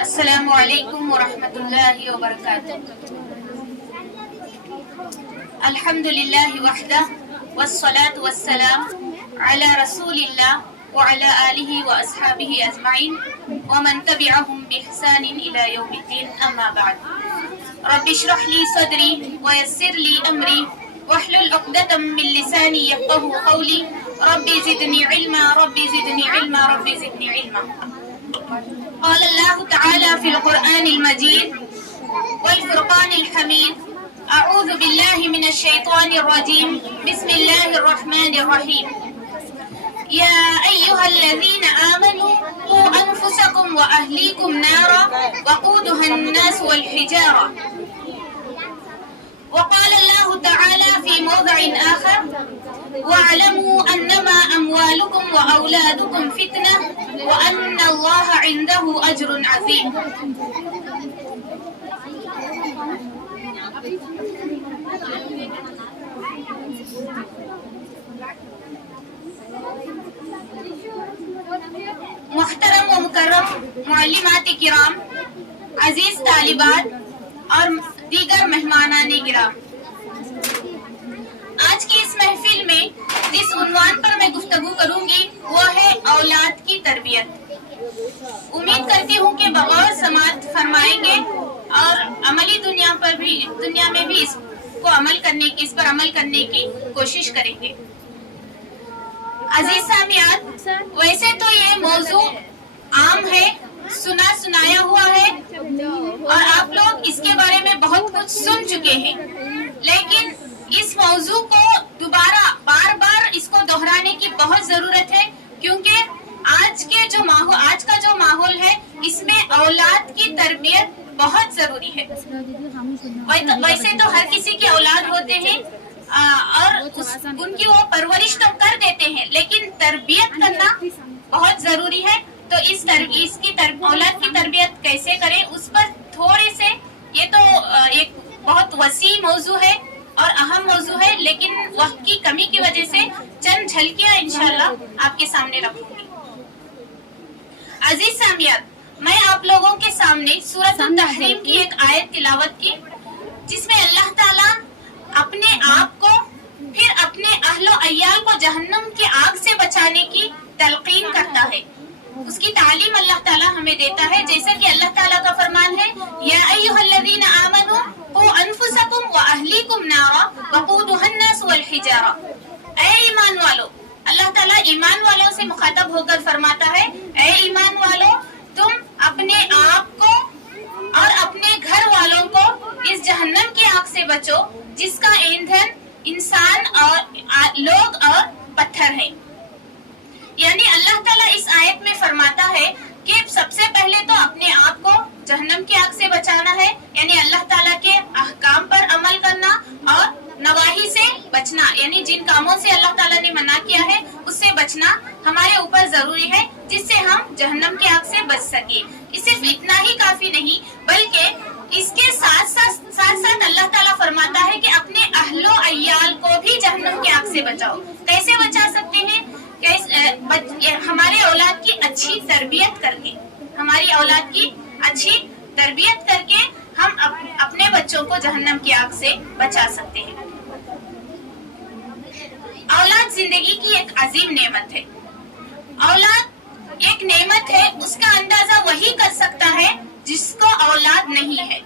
السلام علیکم ورحمۃ اللہ وبرکاتہ۔ الحمد للہ وحدہ والصلاة والسلام علی رسول اللہ وعلی آلہ واصحابہ اجمعین ومن تبعهم بإحسان إلی یوم الدین، اما بعد۔ رب اشرح لی صدری ویسر لی امری واحلل عقدۃ من لسانی یفقهوا قولی رب زدنی علما رب زدنی علما رب زدنی علما۔ قال اللہ تعالی فی القرآن المجید والفرقان الحمید، اعوذ باللہ من الشیطان الرجیم، بسم اللہ الرحمن الرحیم۔ یا ایہا الذین آمنوا قوا انفسکم واہلیکم نارا وقودها الناس والحجارہ۔ وقال اللہ تعالی فی موضع آخر، وَاعْلَمُوا أَنَّمَا أَمْوَالُكُمْ وَأَوْلَادُكُمْ فِتْنَةٌ وَأَنَّ اللَّهَ عِندَهُ أَجْرٌ عَظِيمٌ۔ محترم و مکرم معلمات کرام، عزیز طالبات اور دیگر مہمانان گرام، آج کی اس محفل میں جس عنوان پر میں گفتگو کروں گی وہ ہے اولاد کی تربیت۔ امید کرتی ہوں کہ بغور سماعت فرمائیں گے اور عملی دنیا میں بھی اس پر عمل کرنے کی کوشش کریں گے۔ عزیز سامعات، ویسے تو یہ موضوع عام ہے، سنایا ہوا ہے اور آپ لوگ اس کے بارے میں بہت کچھ سن چکے ہیں، لیکن اس موضوع کو دوبارہ بار بار اس کو دہرانے کی بہت ضرورت ہے، کیونکہ آج کا جو ماحول ہے اس میں اولاد کی تربیت بہت ضروری ہے۔ ویسے تو ہر کسی کے اولاد ہوتے ہیں اور ان کی وہ پرورش تو کر دیتے ہیں، لیکن تربیت کرنا بہت ضروری ہے۔ تو اولاد کی تربیت کیسے کریں اس پر تھوڑے سے، یہ تو ایک بہت وسیع موضوع ہے اور اہم موضوع ہے، لیکن وقت کی کمی کی وجہ سے چند جھلکیاں انشاءاللہ آپ کے سامنے رکھوں گی۔ عزیز سامعات، میں آپ لوگوں کے سامنے سورۃ التحریم کی ایک آیت تلاوت کی، جس میں اللہ تعالیٰ اپنے آپ کو پھر اپنے اہل و عیال کو جہنم کی آگ سے بچانے کی تلقین کرتا ہے، اس کی تعلیم اللہ تعالیٰ ہمیں دیتا ہے، جیسا کہ اللہ تعالیٰ کا فرمان ہے، یا ایھا الذین آمنوا قوا انفسکم واہلیکم نارا وقودها الناس والحجارہ۔ اے ایمان والو، اللہ تعالیٰ ایمان والوں سے مخاطب ہو کر فرماتا ہے، اے ایمان والو، تم اپنے آپ کو اور اپنے گھر والوں کو اس جہنم کی آگ سے بچو، جس کا ایندھن انسان اور لوگ اور پتھر ہیں۔ یعنی اللہ تعالیٰ اس آیت میں فرماتا ہے کہ سب سے پہلے تو اپنے آپ کو جہنم کی آگ سے بچانا ہے، یعنی اللہ تعالیٰ کے احکام پر عمل کرنا اور نواہی سے بچنا، یعنی جن کاموں سے اللہ تعالیٰ نے منع کیا ہے اس سے بچنا ہمارے اوپر ضروری ہے، جس سے ہم جہنم کی آگ سے بچ سکیں۔ صرف اتنا ہی کافی نہیں، بلکہ اس کے ساتھ ساتھ اللہ تعالیٰ فرماتا ہے کہ اپنے اہل و عیال کو بھی جہنم کی آگ سے بچاؤ۔ کیسے بچا سکتے ہیں؟ ہمارے اولاد کی اچھی تربیت کر کے، ہماری اولاد کی اچھی تربیت کر کے ہم اپنے بچوں کو جہنم کی آگ سے بچا سکتے ہیں۔ اولاد زندگی کی ایک عظیم نعمت ہے۔ اولاد ایک نعمت ہے، اس کا اندازہ وہی کر سکتا ہے جس کو اولاد نہیں ہے۔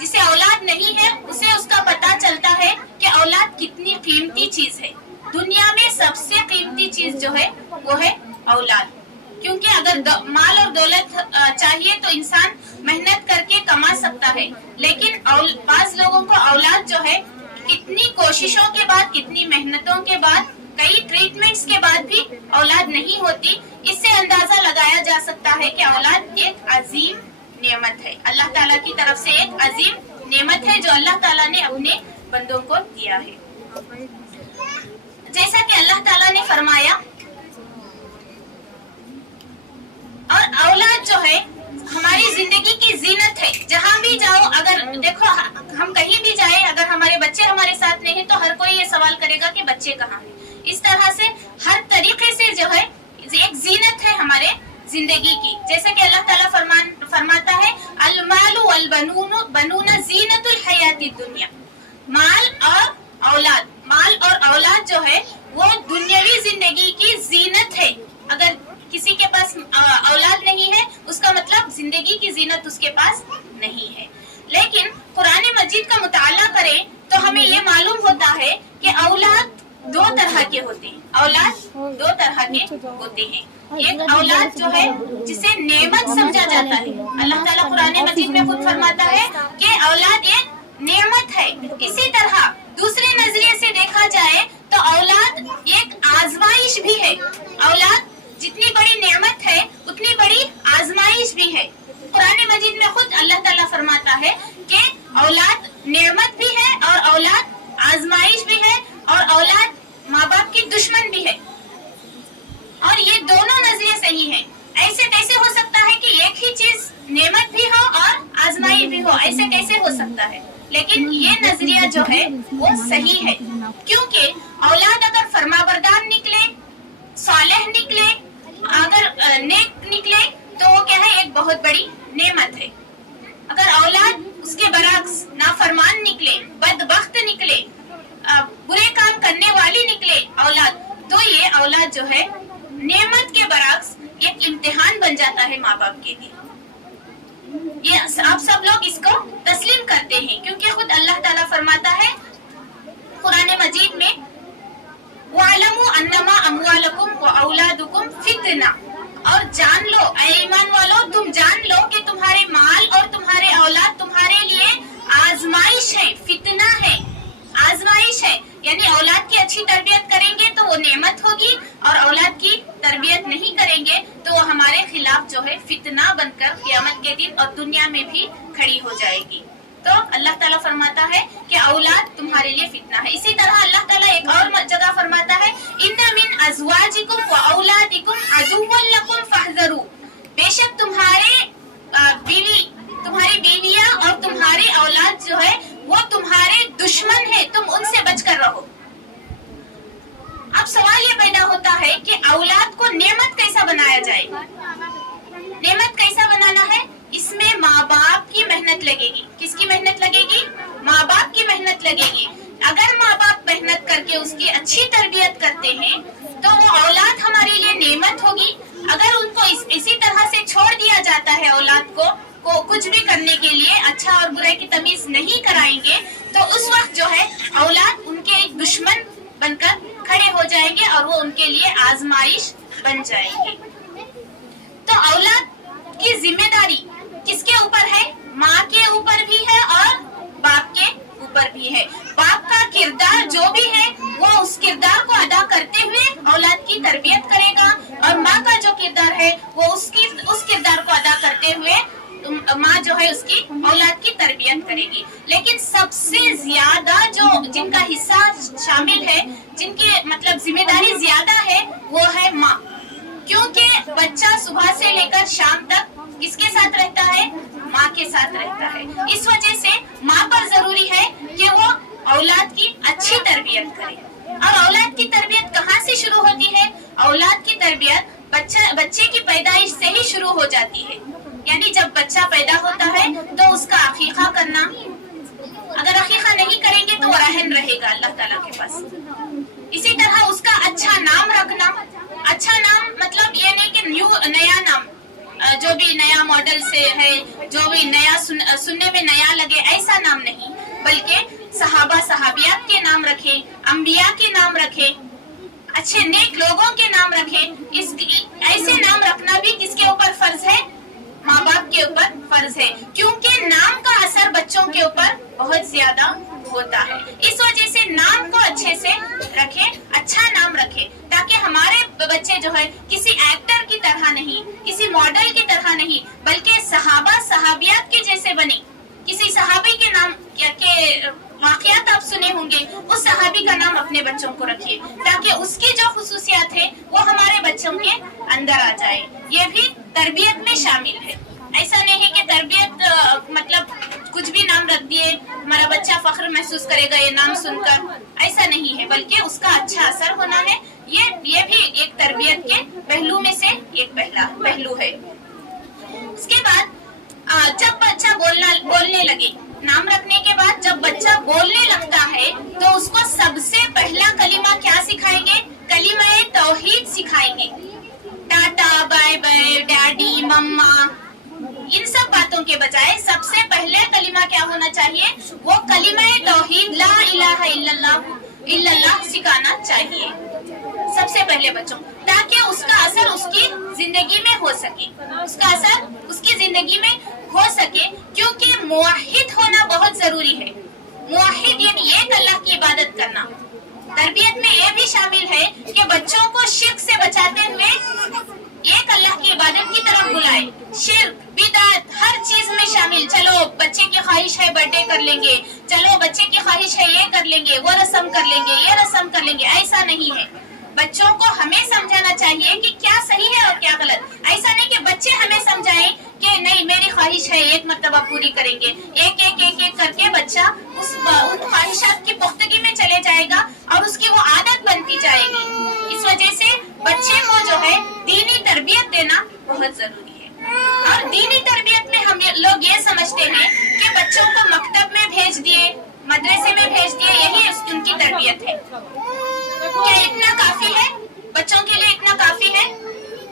جسے اولاد نہیں ہے اسے اس کا پتہ چلتا ہے کہ اولاد کتنی قیمتی چیز ہے۔ دنیا میں سب سے قیمتی چیز جو ہے وہ ہے اولاد، کیونکہ اگر مال اور دولت چاہیے تو انسان محنت کر کے کما سکتا ہے، لیکن بعض لوگوں کو اولاد جو ہے کتنی کوششوں کے بعد، کتنی محنتوں کے بعد، کئی ٹریٹمنٹس کے بعد بھی اولاد نہیں ہوتی۔ اس سے اندازہ لگایا جا سکتا ہے کہ اولاد ایک عظیم نعمت ہے، اللہ تعالیٰ کی طرف سے ایک عظیم نعمت ہے جو اللہ تعالیٰ نے اپنے بندوں کو دیا ہے۔ جیسا کہ اللہ تعالیٰ نے فرمایا، اور اولاد جو ہے ہماری زندگی کی زینت ہے۔ جہاں بھی جاؤ، اگر دیکھو ہم کہیں بھی جائیں، اگر ہمارے بچے ہمارے ساتھ نہیں ہیں تو ہر کوئی یہ سوال کرے گا کہ بچے کہاں ہیں۔ اس طرح سے ہر طریقے سے جو ہے ایک زینت ہے ہمارے زندگی کی، جیسے کہ اللہ تعالیٰ فرماتا ہے जिंदगी की जीनत उसके पास नहीं है। लेकिन कुरान मजीद का मुताला करें तो हमें ये मालूम होता है कि औलाद दो तरह के होते हैं। औलाद दो तरह के होते हैं। एक औलाद जो है जिसे नेमत समझा जाता है, अल्लाह ताला कुरान मजीद में खुद फरमाता है कि औलाद एक नेमत है। इसी तरह दूसरे नजरिए से देखा जाए तो औलाद एक आजमाइश भी है। औलाद जितनी बड़ी नेमत है उतनी बड़ी आजमाइश भी है। कुरान मजीद में खुद अल्लाह ताला फरमाता है कि औलाद नेमत भी है और औलाद आजमाइश भी है और औलाद माँ बाप की दुश्मन भी है। और ये दोनों नजरिए सही है। ऐसे कैसे हो सकता है कि एक ही चीज नेमत भी हो और आजमाई भी हो? ऐसे कैसे हो सकता है? लेकिन ये नजरिया जो है वो सही है, क्योंकि औलाद अगर फरमाबरदार निकले, सालेह निकले, अगर नेक निकले तो वो क्या है, एक बहुत बड़ी नेमत है। अगर औलाद उसके बरक्स नाफरमान निकले, बदबख्त निकले, बुरे काम करने वाली निकले औलाद, तो ये औलाद जो है नेमत के बरक्स एक इम्तिहान बन जाता है माँ बाप के लिए। ये आप सब लोग इसको तस्लीम करते हैं, क्योंकि खुद अल्लाह ताला फरमाता है कुरान मजीद में, वअलमू अन्नमा अमवालकुम व औलादुकुम फितना, और जान लो ऐ ईमान वालों, तुम जान लो कि तुम्हारे माल और तुम्हारे औलाद तुम्हारे लिए आजमाइश है, फितना है, आजमाइश है। यानी औलाद की अच्छी तरबियत करेंगे तो वो नेमत होगी, और औलाद की तरबियत नहीं करेंगे तो वो हमारे खिलाफ जो है फितना बनकर क़यामत के दिन और दुनिया में भी खड़ी हो जाएगी। तो अल्लाह ताला फरमाता है कि औलाद तुम्हारे लिए फितना है। इसी तरह अल्लाह ताला एक और जगह फरमाता है, इन्ना मिन अज़वाजिकुम व औलादिकुम अदुव्वन लकुम फहज़रू, बेशक तुम्हारी बीवियां और तुम्हारे औलाद जो है वो तुम्हारे दुश्मन है, तुम उनसे बचकर रहो। अब सवाल ये पैदा होता है कि औलाद को नेमत कैसा बनाया जाए? नेमत कैसा बनाना है? इसमें माँ बाप की मेहनत लगेगी। किसकी मेहनत लगेगी? माँ बाप की मेहनत लगेगी। अगर माँ बाप मेहनत करके उसकी अच्छी तरबियत करते हैं तो वो औलाद हमारे लिए नेमत होगी। अगर उनको इसी तरह से छोड़ दिया जाता है, औलाद को कुछ भी करने के लिए अच्छा और बुरे की तमीज नहीं कराएंगे, तो उस वक्त जो है औलाद उनके एक दुश्मन बनकर खड़े हो जाएंगे और वो उनके लिए आजमाइश बन जाएंगे। तो औलाद की जिम्मेदारी किसके ऊपर है? माँ के ऊपर भी है और बाप के ऊपर भी है। बाप का किरदार जो भी है वो उस किरदार को अदा करते हुए औलाद की तरबियत करेगा, और माँ का जो किरदार है वो उस किरदार को अदा करते हुए माँ जो है उसकी औलाद की तरबियत करेगी। लेकिन सबसे ज्यादा जो जिनका हिस्सा शामिल है, जिनकी मतलब जिम्मेदारी ज्यादा है, वो है माँ, क्योंकि बच्चा सुबह से लेकर शाम तक किसके साथ रहता है? माँ के साथ रहता है। इस वजह से माँ पर जरूरी है कि वो औलाद की अच्छी तरबियत करे। और औलाद की तरबियत कहाँ से शुरू होती है? औलाद की तरबियत बच्चे की पैदाइश से ही शुरू हो जाती है। यानी जब बच्चा पैदा होता है तो उसका अकीका करना, अगर अकीका नहीं करेंगे तो वो रहन रहेगा अल्लाह ताला के पास। इसी तरह उसका अच्छा नाम रखना। अच्छा नाम मतलब ये नहीं कि नया नाम, जो भी नया मॉडल से है, जो भी नया सुनने में नया लगे, ऐसा नाम नहीं, बल्कि सहाबा सहाबियात के नाम रखे, अंबिया के नाम रखे, अच्छे नेक लोगों के नाम रखे। ऐसे नाम रखना भी किसके ऊपर फर्ज है? माँ बाप के ऊपर फर्ज है, क्योंकि नाम का असर बच्चों के ऊपर बहुत ज्यादा होता है। इस वजह से नाम को अच्छे से रखें, अच्छा नाम रखें, ताकि हमारे बच्चे जो है किसी एक्टर की तरह नहीं, किसी मॉडल की तरह नहीं, बल्कि सहाबा सहाबियात के जैसे बने। किसी सहाबी के नाम के वाकयात आप सुने होंगे, उस सहाबी का नाम अपने बच्चों को रखिए, ताकि उसकी जो खुसूसियात है वो हमारे बच्चों के अंदर आ जाए। ये भी तरबियत में शामिल है। ऐसा नहीं है कि तरबियत मतलब कुछ भी नाम रख दिए, हमारा बच्चा फख्र महसूस करेगा ये नाम सुनकर, ऐसा नहीं है, बल्कि उसका अच्छा असर होना है। ये भी एक तरबियत के पहलू में से एक पहलू है। उसके बाद जब बच्चा बोलने लगे, नाम रखने के बाद जब बच्चा बोलने लगता है तो उसको सबसे पहला कलिमा क्या सिखाएंगे? कलिमा तौहीद सिखाएंगे। टाटा, बाय बाय, डैडी, मम्मा, इन के बजाय सबसे पहले कलिमा क्या होना चाहिए, वो कलिमा तौहीद ला इलाहा इल्लल्लाह सिखाना चाहिए सबसे पहले बच्चों, ताकि उसका असर उसकी जिंदगी में हो सके, उसका असर उसकी जिंदगी में हो सके, क्योंकि मुवाहिद होना बहुत जरूरी है। मुवाहिद यानी एक अल्लाह की इबादत करना। तरबियत में ये भी शामिल है कि बच्चों को शिर्क से बचाते हुए एक अल्लाह की इबादत की तरफ बुलाए। शिर्क, बिदअत हर चीज में शामिल। चलो बच्चे की ख्वाहिश है बर्थडे कर लेंगे, चलो बच्चे की ख्वाहिश है ये कर लेंगे, वो रस्म कर लेंगे, ये रस्म कर लेंगे, ऐसा नहीं है। बच्चों को हमें समझाना चाहिए कि क्या सही है और क्या गलत। ऐसा नहीं कि बच्चे हमें समझाएं कि नहीं मेरी ख्वाहिश है एक मर्तबा पूरी करेंगे, एक एक एक एक करके बच्चा उन ख्वाहिशात की पुख्तगी में चले जाएगा और उसकी वो आदत बनती जाएगी। इस वजह से बच्चे को जो है दीनी तरबियत देना बहुत जरूरी है। और दीनी तरबियत में हम लोग ये समझते हैं कि बच्चों को मकतब में भेज दिए, मदरसे में भेज दिए, यही उनकी तरबियत है। क्या इतना काफी है? बच्चों के लिए इतना काफी है?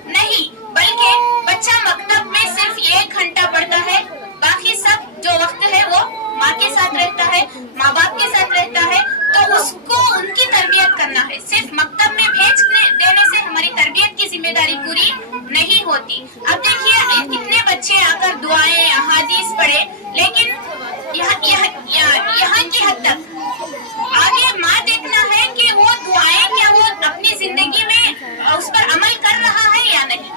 नहीं, बल्कि बच्चा मकतब में सिर्फ 1 घंटा पढ़ता है, बाकी सब जो वक्त है वो माँ के साथ रहता है, माँ बाप के साथ रहता है, तो उसको उनकी तरबियत करना है। सिर्फ मकतब में भेज देने से हमारी तरबियत की जिम्मेदारी पूरी नहीं होती। अब देखिए कितने बच्चे आकर दुआएं अहादीस पढ़े, लेकिन यहाँ की हद तक आगे माँ देखना है कि वो दुआएं क्या वो अपनी जिंदगी में उस पर अमल कर रहा है या नहीं।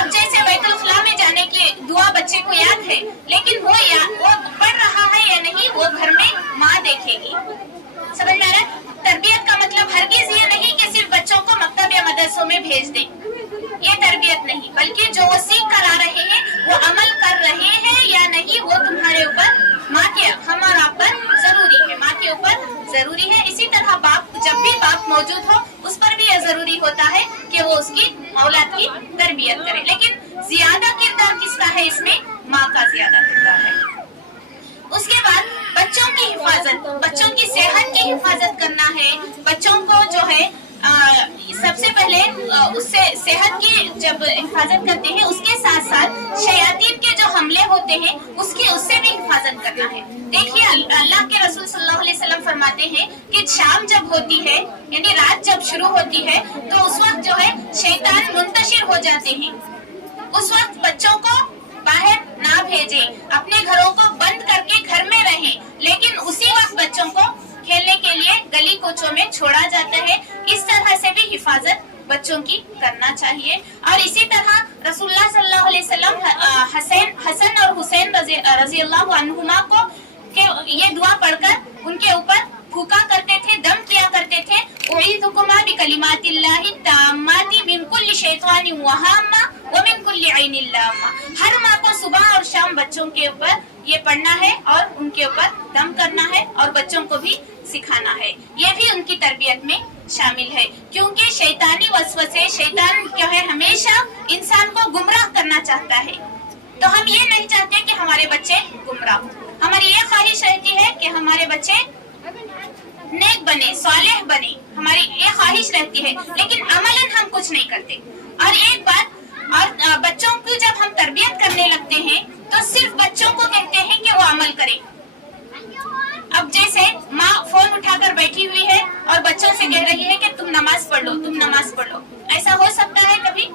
अब जैसे बैतुल खुला में जाने की दुआ बच्चे को याद है, लेकिन वो पढ़ रहा है या नहीं वो घर में माँ देखेगी। समझ में आ रहा है? तरबियत का मतलब हरगिज ये नहीं कि सिर्फ बच्चों को मकतब या मदरसों में भेज दें, ये तरबियत नहीं, बल्कि जो वो सीख कर आ रहे हैं वो अमल कर रहे हैं या नहीं वो तुम्हारे ऊपर, माँ के हम और आप पर जरूरी है, माँ के ऊपर जरूरी है। इसी तरह बाप, जब भी बाप मौजूद हो उस पर भी यह जरूरी होता है कि वो उसकी औलाद की तरबियत करे। लेकिन ज्यादा किरदार किसका है इसमें? माँ का ज्यादा किरदार है। उसके बाद बच्चों की हिफाजत, बच्चों की सेहत की हिफाजत करना है। बच्चों को जो है सबसे पहले उससे सेहत की जब हिफाजत करते हैं, उसके साथ साथ शयातीन के जो हमले होते हैं उससे भी हिफाजत करना है। देखिए अल्लाह के रसूल सल्लल्लाहु अलैहि वसल्लम फरमाते हैं कि शाम जब होती है यानी रात जब शुरू होती है तो उस वक्त जो है शैतान मुंतशिर हो जाते हैं। उस वक्त बच्चों को बाहर ना भेजें, अपने घरों को बंद करके घर में रहें, लेकिन उसी वक्त बच्चों को खेलने के लिए गली कोचों में छोड़ा जाता है। इस तरह से भी हिफाजत बच्चों की करना चाहिए। और इसी तरह रसूलुल्लाह सल्लल्लाहु अलैहि वसल्लम हसन और हुसैन रजी अल्लाहु अन्हुमा को ये दुआ पढ़कर उनके ऊपर फूका करते थे, दम किया करते थे। उईदुकुमा बिकलिमातिल्लाहि ताम्माति मिन कुल्ली शैतानि व हाम्मा व मिन कुल्ली ऐनिल लाम्मा। हर माँ को सुबह और शाम बच्चों के ऊपर ये पढ़ना है और उनके ऊपर दम करना है और बच्चों को भी सिखाना है। ये भी उनकी तरबियत में शामिल है, क्योंकि शैतानी वसवसे, शैतान जो है हमेशा इंसान को गुमराह करना चाहता है। तो हम ये नहीं चाहते कि हमारे बच्चे गुमराह हो। हमारी ये ख्वाहिश रहती है कि हमारे बच्चे नेक बने, सालेह बने, हमारी ये ख्वाहिश रहती है, लेकिन अमलन हम कुछ नहीं करते। और एक बात और बच्चों की जब हम तरबियत करने लगते हैं तो सिर्फ बच्चों को कहते हैं कि वो अमल करें। अब जैसे माँ फोन उठाकर बैठी हुई है और बच्चों से कह रही है कि तुम नमाज पढ़ लो, तुम नमाज पढ़ लो, ऐसा हो सकता है? कभी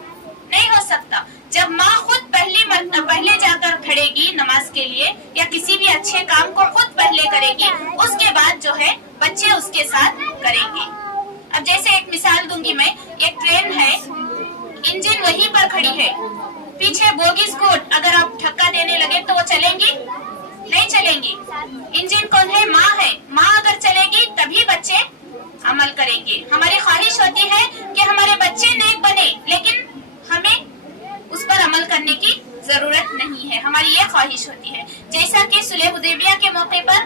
नहीं हो सकता। जब माँ खुद पहले जाकर खड़ेगी नमाज के लिए या किसी भी अच्छे काम को खुद पहले करेगी, उसके बाद जो है बच्चे उसके साथ करेंगे। अब जैसे एक मिसाल दूंगी मैं, एक ट्रेन है, इंजन वहीं पर खड़ी है, पीछे बोगी स्कूट, अगर आप धक्का देने लगे तो वो चलेंगी? नहीं चलेंगी। इंजन कौन है? माँ है। माँ अगर चलेगी तभी बच्चे अमल करेंगे। हमारी ख्वाहिश होती है कि हमारे बच्चे नेक बने, लेकिन हमें उस पर अमल करने की जरूरत नहीं है, हमारी ये ख्वाहिश होती है। जैसा कि सुलह हुदैबिया के मौके पर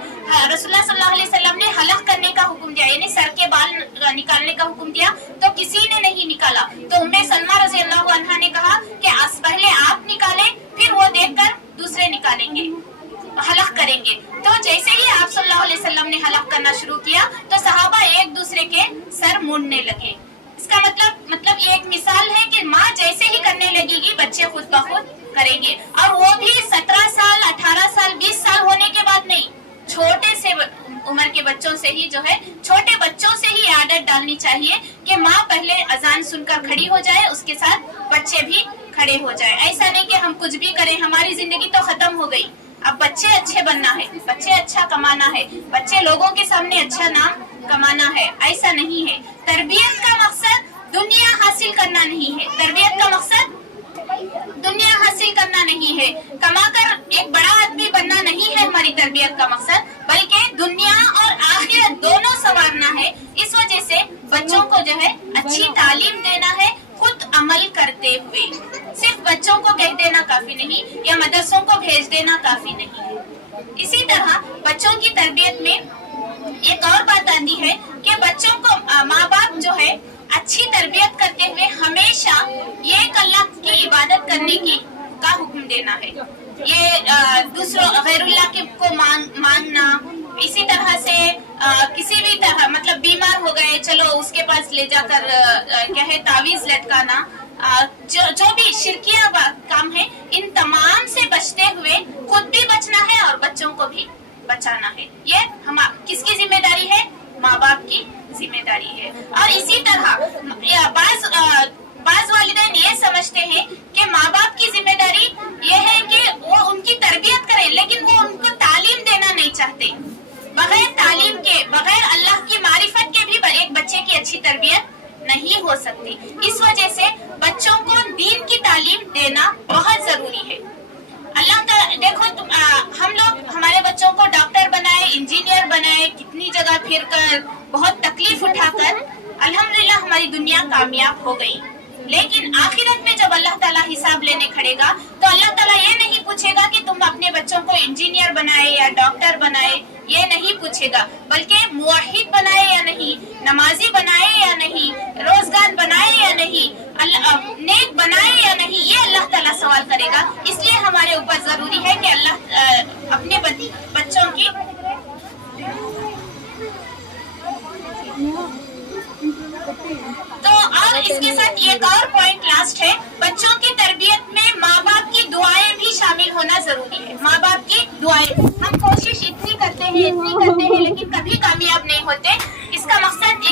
रसूलुल्लाह सल्लल्लाहु अलैहि वसल्लम ने हलक करने का हुक्म दिया, यानी सर के बाल निकालने का हुक्म दिया, तो किसी ने नहीं निकाला। तो उम्मे सलमा रज़ी अल्लाहु अन्हा ने कहा कि पहले आप निकालें, फिर वो देखकर दूसरे निकालेंगे, हलक करेंगे। तो जैसे ही आप सल्लल्लाहु अलैहि वसल्लम ने हलक करना शुरू किया तो सहाबा एक दूसरे के सर मुड़ने लगे। इसका मतलब ये एक मिसाल है कि माँ जैसे ही करने लगेगी बच्चे खुद ब खुद करेंगे। और वो भी 17 साल से ही जो है, छोटे बच्चों से ही आदत डालनी चाहिए कि माँ पहले अजान सुनकर खड़ी हो जाए, उसके साथ बच्चे भी खड़े हो जाए। ऐसा नहीं कि हम कुछ भी करें, हमारी जिंदगी तो खत्म हो गई, अब बच्चे अच्छे बनना है, बच्चे अच्छा कमाना है, बच्चे लोगों के सामने अच्छा नाम कमाना है, ऐसा नहीं है। तरबियत का मकसद दुनिया हासिल करना नहीं है, तरबियत का मकसद दुनिया हासिल करना नहीं है, कमाकर एक बड़ा आदमी बनना नहीं है हमारी तरबियत का मकसद, बल्कि दुनिया और आखिरत दोनों संवारना है। इस वजह से बच्चों को जो है अच्छी तालीम देना है, खुद अमल करते हुए। सिर्फ बच्चों को कह देना काफी नहीं या मदरसों को भेज देना काफी नहीं है। इसी तरह बच्चों की तरबियत में एक और बात आती है कि बच्चों को माँ बाप जो है अच्छी तरबियत करते हुए हमेशा ये अल्लाह की इबादत करने की का हुक्म देना है। ये दूसरों गैरुल्लाह के को मांगना, इसी तरह से किसी भी तरह मतलब बीमार हो गए, चलो उसके पास ले जाकर क्या है तावीज लटकाना, जो भी शिरकिया काम है, इन तमाम से बचते हुए खुद भी बचना है और बच्चों को भी बचाना है। ये हम किसकी जिम्मेदारी है? माँ बाप की जिम्मेदारी है। और इसी तरह बाज वालिदैन ये समझते हैं कि माँ बाप की जिम्मेदारी ये है कि वो उनकी तरबियत करें, लेकिन वो उनको तालीम देना नहीं चाहते। बगैर तालीम के, बगैर अल्लाह की मारिफत के भी एक बच्चे की अच्छी तरबियत नहीं हो सकती। इस वजह से बच्चों को दीन की तालीम देना बहुत जरूरी है। अल्लाह का देखो हम लोग हमारे बच्चों को डॉक्टर बनाए, इंजीनियर बनाए, कितनी जगह फिर कर बहुत तकलीफ उठाकर अल्हम्दुलिल्लाह हमारी दुनिया कामयाब हो गई। लेकिन आखिरत में जब अल्लाह ताला हिसाब लेने खड़ेगा तो अल्लाह ताला ये नहीं पूछेगा कि तुम अपने बच्चों को इंजीनियर बनाए या डॉक्टर बनाए, ये नहीं पूछेगा, बल्कि मुवाहिद बनाए या नहीं, नमाजी बनाए या नहीं, रोजगार बनाए या नहीं, नेक बनाए या नहीं, ये अल्लाह ताला सवाल करेगा। इसलिए हमारे ऊपर जरूरी है कि अल्लाह अपने बच्चों की तो और इसके साथ एक और पॉइंट लास्ट है, बच्चों की तरबियत में माँ बाप की दुआएं भी शामिल होना जरूरी है। माँ बाप की दुआएं, हम कोशिश इतनी करते हैं लेकिन कभी कामयाब नहीं होते। इसका मकसद